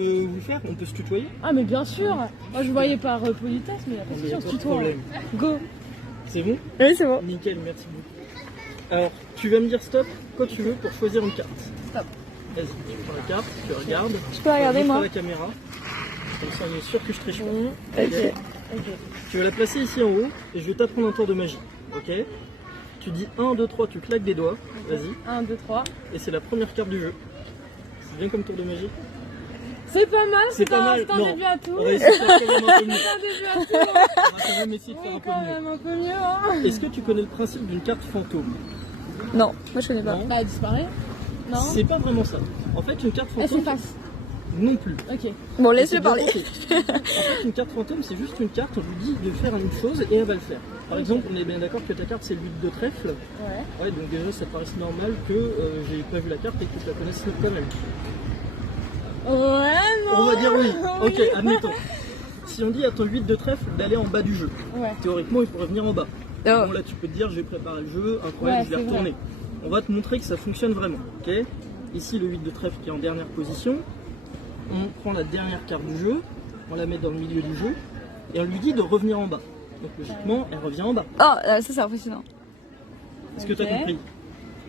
Vous faire, on peut se tutoyer? Ah mais bien sûr. Moi je voyais par politesse, mais il y a pas de souci, on se tutoie. Go. C'est bon? Oui, c'est bon. Nickel, merci beaucoup. Alors, tu vas me dire stop quand tu veux pour choisir une carte. Stop. Vas-y, tu prends la carte, tu regardes. Je peux regarder, moi? la caméra. Comme ça, on est sûr que je triche pas. Ok. Tu vas la placer ici en haut et je vais t'apprendre un tour de magie. Ok? Tu dis 1, 2, 3, tu claques des doigts. Vas-y. 1, 2, 3. Et c'est la première carte du jeu. C'est bien comme tour de magie? C'est pas mal, C'est pas mal. c'est un Non. début à tout. On va essayer de faire quand même un peu mieux. C'est un début à tout. On va quand même essayer de faire un Oui, peu quand mieux. même un peu mieux. Hein. Est-ce que tu connais le principe d'une carte fantôme? Non, moi je connais pas. Non. Bah, elle disparaît. Non. C'est pas vraiment ça. En fait, une carte Elle fantôme. s'efface. Non plus. Ok. Bon, C'est laisse-le bien parler. tenté. En fait, une carte fantôme, c'est juste une carte, on lui dit de faire une chose et elle va le faire. Par exemple, on est bien d'accord que ta carte c'est le 8 de trèfle. Ouais. Ouais, donc déjà ça paraît normal que j'ai pas vu la carte et que tu la connaisses quand même. Ouais, non. On va dire oui. Ok, admettons. Si on dit à ton 8 de trèfle d'aller en bas du jeu, Ouais. théoriquement il pourrait venir en bas. Oh. Bon là tu peux te dire j'ai préparé le jeu, incroyable, Ouais, je vais c'est retourner. On va te montrer que ça fonctionne vraiment. Ok. Ici le 8 de trèfle qui est en dernière position. On prend la dernière carte du jeu, on la met dans le milieu du jeu et on lui dit de revenir en bas. Donc logiquement elle revient en bas. Oh, ça c'est impressionnant. Est-ce que tu as Ok. compris?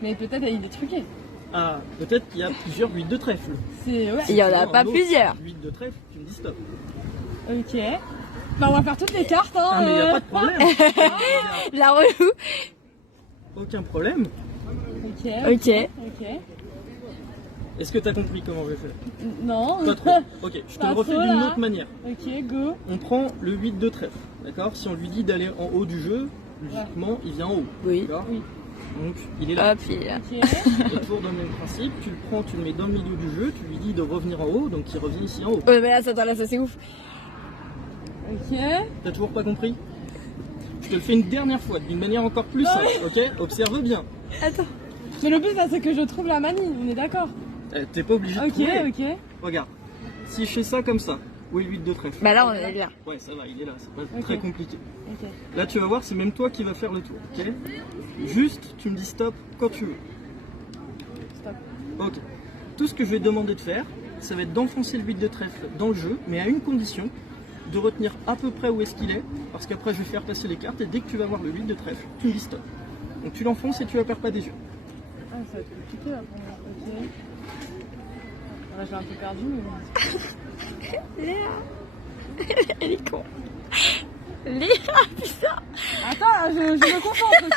Mais peut-être elle est truquée. Ah, peut-être qu'il y a plusieurs 8 de trèfle. C'est ouais. Il y en a Alors, pas un autre plusieurs. 8 de trèfle, tu me dis stop. Ok. Bah on va faire toutes les cartes hein. Ah mais il n'y a pas de problème. La relou. Aucun problème. Ok. Ok. Ok. Est-ce que tu as compris comment je vais faire? Non. Pas trop. Ok, je te Pas le refais trop, d'une là. autre manière. Ok, go. On prend le 8 de trèfle, d'accord? Si on lui dit d'aller en haut du jeu, logiquement, il vient en haut. Oui. D'accord? Oui. Donc, il est là. Hop, il est là. Ok. Et toujours dans le même principe, tu le prends, tu le mets dans le milieu du jeu, tu lui dis de revenir en haut, donc il revient ici en haut. Ouais, mais là, ça c'est ouf. Ok. T'as toujours pas compris? Je te le fais une dernière fois, d'une manière encore plus simple, ok? Observe bien. Attends. Mais le but là c'est que je trouve la manie, on est d'accord. T'es pas obligé de Ok, trouver. ok. Regarde, si je fais ça comme ça, où est le 8 de trèfle? Bah là, on est là. Ouais, ça va, il est là, c'est pas Ok. très compliqué. Ok. Là, tu vas voir, c'est même toi qui vas faire le tour, ok? Juste, tu me dis stop quand tu veux. Stop. Ok. Tout ce que je vais te demander de faire, ça va être d'enfoncer le 8 de trèfle dans le jeu, mais à une condition, de retenir à peu près où est-ce qu'il est, parce qu'après je vais faire passer les cartes et dès que tu vas voir le 8 de trèfle, tu me dis stop. Donc tu l'enfonces et tu la perds pas des yeux. Ah ça va être compliqué là pour moi. Ok. Là j'ai un peu perdu mais... Léa. Elle est con. Léa, putain. Attends, je me concentre, ok.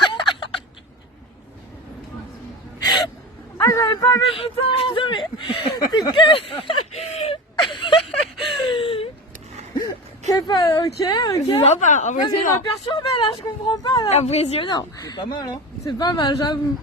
Ah j'avais pas vu putain. Non mais, c'est que... C'est pas... Ok, ok. C'est sympa, Ouais, mais il m'a impressionnant. perturbé là, je comprends pas là. Impressionnant. C'est pas mal, hein? C'est pas mal, j'avoue.